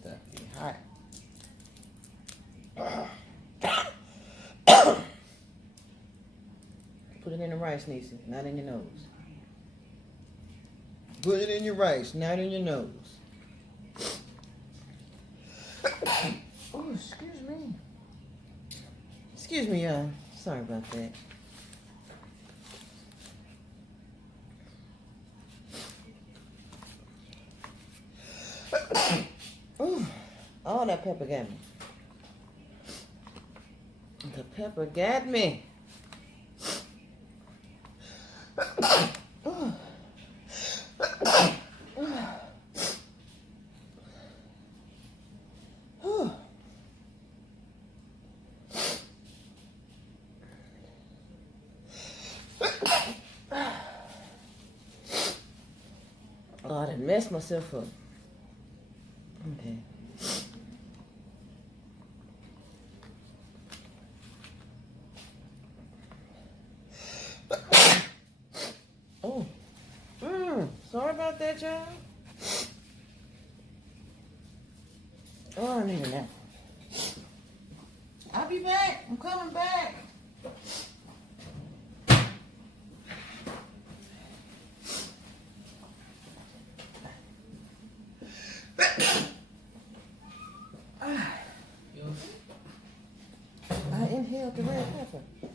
stuff be hot. Put it in the rice, Niecy, not in your nose. Put it in your rice, not in your nose. Oh, excuse me. Excuse me, y'all. Sorry about that. Ooh, all that pepper got me. The pepper got me. Oh, I done messed myself up. Okay. Oh. Sorry about that, y'all. Oh, I need a nap. I'll be back. I'm coming back. I inhaled the red pepper.